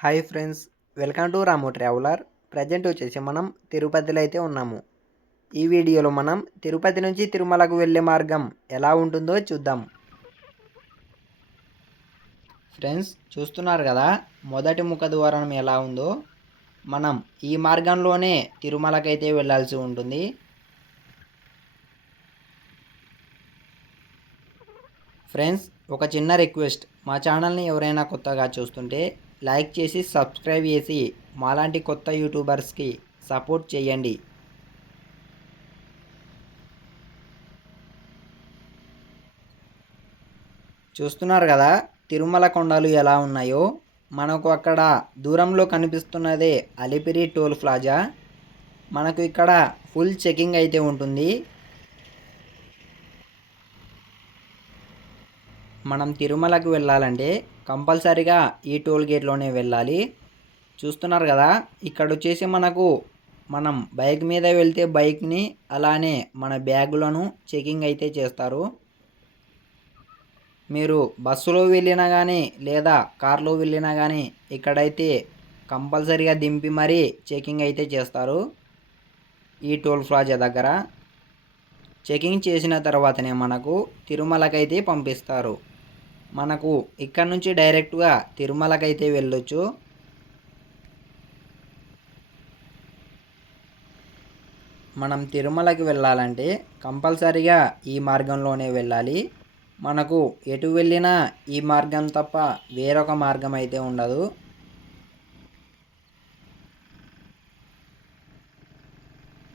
Hi friends welcome to Ramu traveller. Present వచ్చేసి మనం తిరుపతిలో అయితే ఉన్నాము. ఈ వీడియోలో మనం తిరుపతి నుంచి తిరుమలకు వెళ్ళే మార్గం ఎలా ఉంటుందో చూద్దాం. ఫ్రెండ్స్ చూస్తున్నారు కదా మొదటి ముఖద్వారం ఎలా ఉందో. మనం ఈ మార్గంలోనే తిరుమలకైతే వెళ్ళాల్సి ఉంటుంది. ఫ్రెండ్స్ ఒక చిన్న రిక్వెస్ట్ మా ఛానల్ని ఎవరైనా కొత్తగా చూస్తుంటే లైక్ చేసి సబ్స్క్రైబ్ చేసి మాలాంటి కొత్త యూట్యూబర్స్కి సపోర్ట్ చేయండి. చూస్తున్నారు కదా తిరుమల కొండలు ఎలా ఉన్నాయో? మనకు అక్కడ దూరంలో కనిపిస్తున్నదే అలిపిరి టోల్ ప్లాజా. మనకు ఇక్కడ ఫుల్ చెకింగ్ అయితే ఉంటుంది. మనం తిరుమలకు వెళ్ళాలంటే కంపల్సరిగా ఈ టోల్ గేట్లోనే వెళ్ళాలి. చూస్తున్నారు కదా ఇక్కడ వచ్చేసి మనకు మనం బైక్ మీద వెళ్తే బైక్ని అలానే మన బ్యాగులను చెకింగ్ అయితే చేస్తారు. మీరు బస్సులో వెళ్ళినా కానీ లేదా కార్లో వెళ్ళినా కానీ ఇక్కడైతే కంపల్సరీగా దింపి మరీ చెకింగ్ అయితే చేస్తారు. ఈ టోల్ ప్లాజా దగ్గర. చెకింగ్ చేసిన తర్వాతనే మనకు తిరుమలకైతే పంపిస్తారు. మనకు ఇక్కడ నుంచి డైరెక్ట్గా తిరుమలకైతే వెళ్ళొచ్చు. మనం తిరుమలకి వెళ్ళాలంటే కంపల్సరీగా ఈ మార్గంలోనే వెళ్ళాలి. మనకు ఎటు వెళ్ళినా ఈ మార్గం తప్ప వేరొక మార్గం అయితే ఉండదు.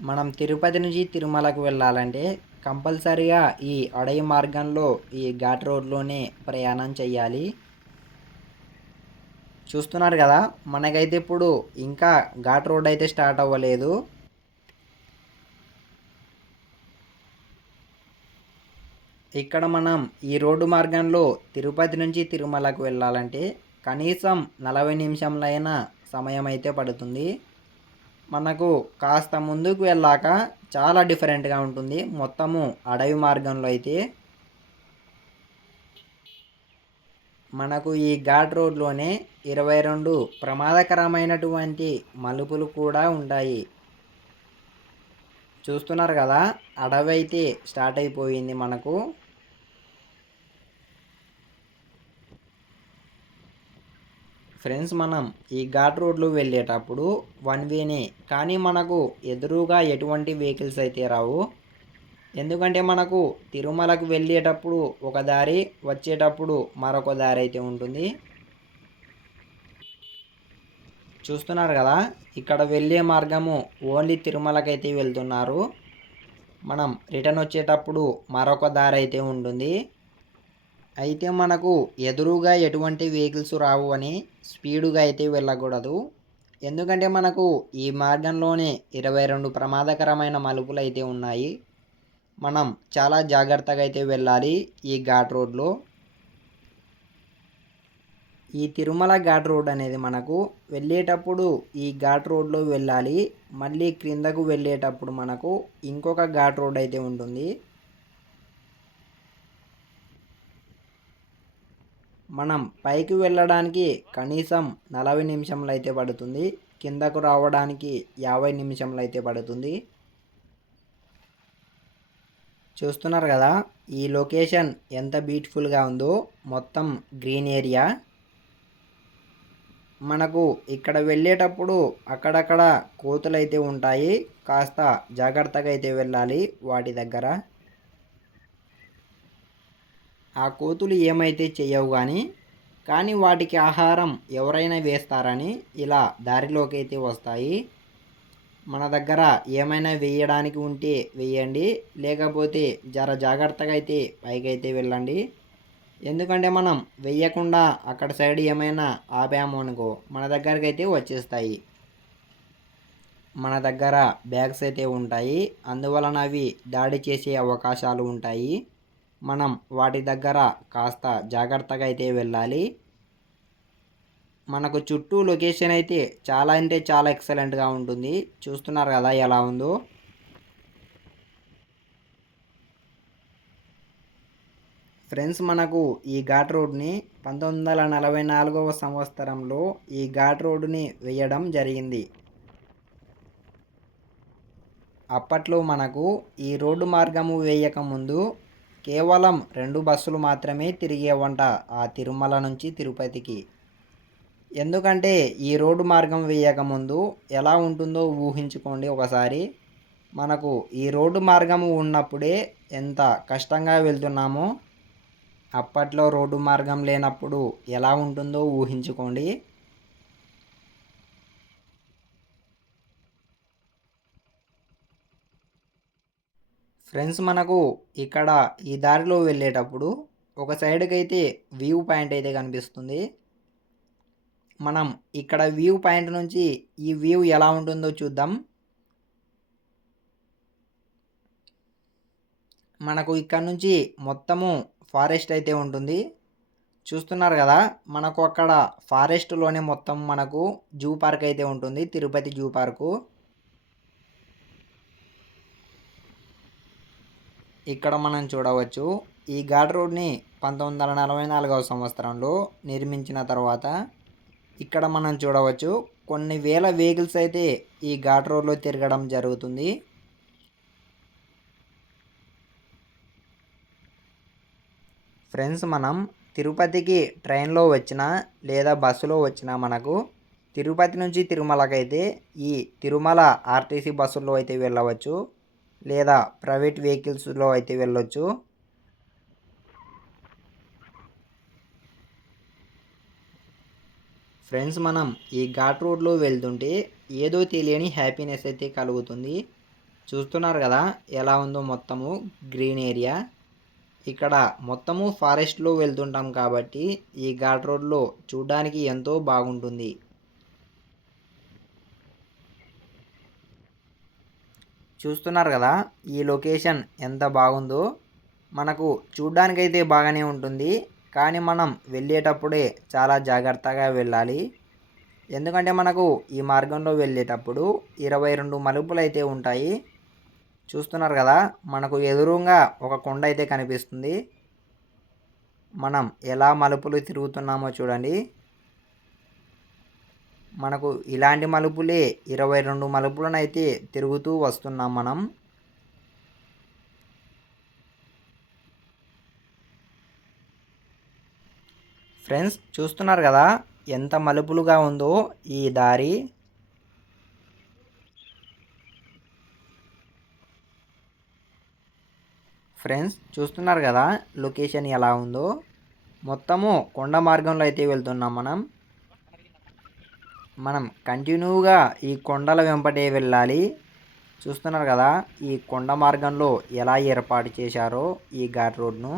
మనం తిరుపతి నుంచి తిరుమలకు వెళ్ళాలంటే కంపల్సరిగా ఈ అడవి మార్గంలో ఈ ఘాట్ రోడ్లోనే ప్రయాణం చేయాలి చూస్తున్నారు కదా మనకైతే ఇప్పుడు ఇంకా ఘాట్ రోడ్ అయితే స్టార్ట్ అవ్వలేదు. ఇక్కడ మనం ఈ రోడ్డు మార్గంలో తిరుపతి నుంచి తిరుమలకు వెళ్ళాలంటే కనీసం నలభై నిమిషంలైనా సమయం అయితే పడుతుంది. మనకు కాస్త ముందుకు వెళ్ళాక చాలా డిఫరెంట్గా ఉంటుంది. మొత్తము అడవి మార్గంలో అయితే మనకు ఈ ఘాట్ రోడ్లోనే ఇరవై రెండు ప్రమాదకరమైనటువంటి మలుపులు కూడా ఉంటాయి. చూస్తున్నారు కదా అడవి అయితే స్టార్ట్ అయిపోయింది మనకు. ఫ్రెండ్స్ మనం ఈ ఘాట్ రోడ్లో వెళ్ళేటప్పుడు వన్ వేనే. కానీ మనకు ఎదురుగా ఎటువంటి వెహికల్స్ అయితే రావు. ఎందుకంటే మనకు తిరుమలకు వెళ్ళేటప్పుడు ఒక దారి వచ్చేటప్పుడు మరొక దారి అయితే ఉంటుంది. చూస్తున్నారు కదా ఇక్కడ వెళ్ళే మార్గము ఓన్లీ తిరుమలకైతే వెళ్తున్నారు. మనం రిటర్న్ వచ్చేటప్పుడు మరొక దారి అయితే ఉంటుంది. అయితే మనకు ఎదురుగా ఎటువంటి వెహికల్స్ రావు అని స్పీడుగా అయితే వెళ్ళకూడదు. ఎందుకంటే మనకు ఈ మార్గంలోనే ఇరవై రెండు ప్రమాదకరమైన మలుపులు అయితే ఉన్నాయి. మనం చాలా జాగ్రత్తగా అయితే వెళ్ళాలి ఈ ఘాట్ రోడ్లో. ఈ తిరుమల ఘాట్ రోడ్ అనేది మనకు వెళ్ళేటప్పుడు ఈ ఘాట్ రోడ్లో వెళ్ళాలి. మళ్ళీ క్రిందకు వెళ్ళేటప్పుడు మనకు ఇంకొక ఘాట్ రోడ్ అయితే ఉంటుంది. మనం పైకి వెళ్ళడానికి కనీసం నలభై నిమిషంలు అయితే పడుతుంది. కిందకు రావడానికి యాభై నిమిషంలు అయితే పడుతుంది. చూస్తున్నారు కదా ఈ లొకేషన్ ఎంత బ్యూటిఫుల్గా ఉందో. మొత్తం గ్రీన్ ఏరియా. మనకు ఇక్కడ వెళ్ళేటప్పుడు అక్కడక్కడ కోతులు అయితే ఉంటాయి. కాస్త జాగ్రత్తగా అయితే వెళ్ళాలి వాటి దగ్గర. ఆ కోతులు ఏమైతే చేయవు కానీ కానీ వాటికి ఆహారం ఎవరైనా వేస్తారని ఇలా దారిలోకి అయితే వస్తాయి. మన దగ్గర ఏమైనా వేయడానికి ఉంటే వేయండి లేకపోతే జర జాగ్రత్తగా అయితే పైకి అయితే వెళ్ళండి. ఎందుకంటే మనం వెయ్యకుండా అక్కడ సైడ్ ఏమైనా ఆపాము అనుకో మన దగ్గరికి అయితే వచ్చేస్తాయి. మన దగ్గర బ్యాగ్స్ అయితే ఉంటాయి. అందువలన అవి దాడి చేసే అవకాశాలు ఉంటాయి. మనం వాటి దగ్గర కాస్త జాగ్రత్తగా అయితే వెళ్ళాలి. మనకు చుట్టూ లొకేషన్ అయితే చాలా అంటే చాలా ఎక్సలెంట్గా ఉంటుంది. చూస్తున్నారు కదా ఎలా ఉందో. ఫ్రెండ్స్ మనకు ఈ ఘాట్ రోడ్ని పంతొమ్మిది వందల నలభై నాలుగవ సంవత్సరంలో ఈ ఘాట్ రోడ్ని వేయడం జరిగింది. అప్పట్లో మనకు ఈ రోడ్డు మార్గము వేయకముందు కేవలం రెండు బస్సులు మాత్రమే తిరిగేవంట ఆ తిరుమల నుంచి తిరుపతికి. ఎందుకంటే ఈ రోడ్డు మార్గం వేయకముందు ఎలా ఉంటుందో ఊహించుకోండి ఒకసారి. మనకు ఈ రోడ్డు మార్గము ఉన్నప్పుడే ఎంత కష్టంగా వెళ్తున్నామో అప్పట్లో రోడ్డు మార్గం లేనప్పుడు ఎలా ఉంటుందో ఊహించుకోండి. ఫ్రెండ్స్ మనకు ఇక్కడ ఈ దారిలో వెళ్ళేటప్పుడు ఒక సైడ్కి అయితే వ్యూ పాయింట్ అయితే కనిపిస్తుంది. మనం ఇక్కడ వ్యూ పాయింట్ నుంచి ఈ వ్యూ ఎలా ఉంటుందో చూద్దాం. మనకు ఇక్కడ నుంచి మొత్తము ఫారెస్ట్ అయితే ఉంటుంది. చూస్తున్నారు కదా మనకు అక్కడ ఫారెస్ట్లోనే మొత్తం మనకు జూ పార్క్ అయితే ఉంటుంది తిరుపతి జూ పార్కు. ఇక్కడ మనం చూడవచ్చు ఈ ఘాట్ రోడ్ని పంతొమ్మిది వందల నలభై నాలుగవ సంవత్సరంలో నిర్మించిన తర్వాత ఇక్కడ మనం చూడవచ్చు కొన్ని వేల వెహికల్స్ అయితే ఈ ఘాట్ రోడ్లో తిరగడం జరుగుతుంది. ఫ్రెండ్స్ మనం తిరుపతికి ట్రైన్లో వచ్చినా లేదా బస్సులో వచ్చినా మనకు తిరుపతి నుంచి తిరుమలకైతే ఈ తిరుమల ఆర్టీసీ బస్సుల్లో అయితే వెళ్ళవచ్చు. లేదా ప్రైవేట్ వెహికల్స్లో అయితే వెళ్ళొచ్చు. ఫ్రెండ్స్ మనం ఈ ఘాట్ రోడ్లో వెళ్తుంటే ఏదో తెలియని హ్యాపీనెస్ అయితే కలుగుతుంది. చూస్తున్నారు కదా ఎలా ఉందో మొత్తము గ్రీన్ ఏరియా. ఇక్కడ మొత్తము ఫారెస్ట్లో వెళ్తుంటాం కాబట్టి ఈ ఘాట్ రోడ్లో చూడడానికి ఎంతో బాగుంటుంది. చూస్తున్నారు కదా ఈ లొకేషన్ ఎంత బాగుందో. మనకు చూడ్డానికైతే బాగానే ఉంటుంది. కానీ మనం వెళ్ళేటప్పుడే చాలా జాగ్రత్తగా వెళ్ళాలి. ఎందుకంటే మనకు ఈ మార్గంలో వెళ్ళేటప్పుడు ఇరవై రెండు మలుపులు అయితే ఉంటాయి. చూస్తున్నారు కదా మనకు ఎదురుగా ఒక కొండ అయితే కనిపిస్తుంది. మనం ఎలా మలుపులు తిరుగుతున్నామో చూడండి. మనకు ఇలాంటి మలుపులే ఇరవై రెండు మలుపులనైతే తిరుగుతూ వస్తున్నాం మనం. ఫ్రెండ్స్ చూస్తున్నారు కదా ఎంత మలుపులుగా ఉందో ఈ దారి. ఫ్రెండ్స్ చూస్తున్నారు కదా లొకేషన్ ఎలా ఉందో. మొత్తము కొండ మార్గంలో అయితే వెళ్తున్నాం మనం. మనం కంటిన్యూగా ఈ కొండల వెంపటే వెళ్ళాలి. చూస్తున్నారు కదా ఈ కొండ మార్గంలో ఎలా ఏర్పాటు చేశారో ఈ ఘాట్ రోడ్ను.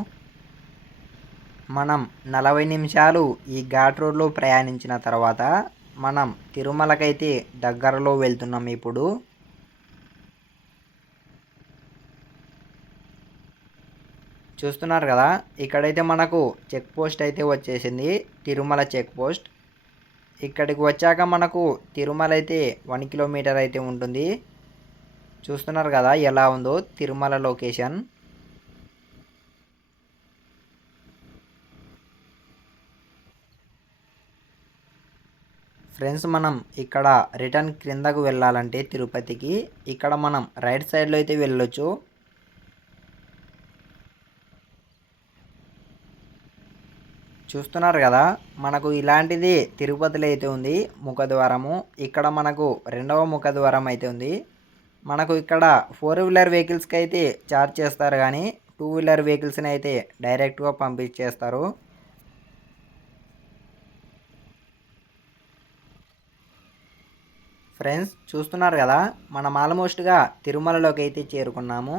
మనం నలభై నిమిషాలు ఈ ఘాట్ రోడ్లో ప్రయాణించిన తర్వాత మనం తిరుమలకైతే దగ్గరలో వెళ్తున్నాం ఇప్పుడు. చూస్తున్నారు కదా ఇక్కడైతే మనకు చెక్ పోస్ట్ అయితే వచ్చేసింది. Tirumala check post. ఇక్కడికి వచ్చాక మనకు తిరుమల అయితే వన్ కిలోమీటర్ అయితే ఉంటుంది. చూస్తున్నారు కదా ఎలా ఉందో తిరుమల లొకేషన్. ఫ్రెండ్స్ మనం ఇక్కడ రిటర్న్ క్రిందకు వెళ్ళాలంటే తిరుపతికి. ఇక్కడ మనం రైట్ సైడ్లో అయితే వెళ్ళొచ్చు. చూస్తున్నారు కదా మనకు ఇలాంటిది తిరుపతిలో అయితే ఉంది ముఖద్వారము. ఇక్కడ మనకు రెండవ ముఖద్వారం అయితే ఉంది. మనకు ఇక్కడ ఫోర్ వీలర్ వెహికల్స్కి అయితే ఛార్జ్ చేస్తారు కానీ టూ వీలర్ వెహికల్స్ని అయితే డైరెక్ట్గా పంపించేస్తారు. ఫ్రెండ్స్ చూస్తున్నారు కదా మనం ఆల్మోస్ట్గా తిరుమలలోకి అయితే చేరుకున్నాము.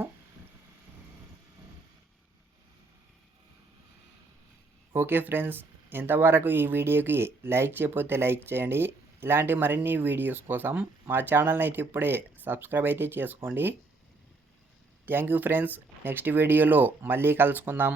ఓకే ఫ్రెండ్స్ ఇంతవరకు ఈ వీడియోకి లైక్ చేయకపోతే లైక్ చేయండి. ఇలాంటి మరిన్ని వీడియోస్ కోసం మా ఛానల్ని అయితే ఇప్పుడే సబ్స్క్రైబ్ అయితే చేసుకోండి. థ్యాంక్ యూ ఫ్రెండ్స్ నెక్స్ట్ వీడియోలో మళ్ళీ కలుసుకుందాం.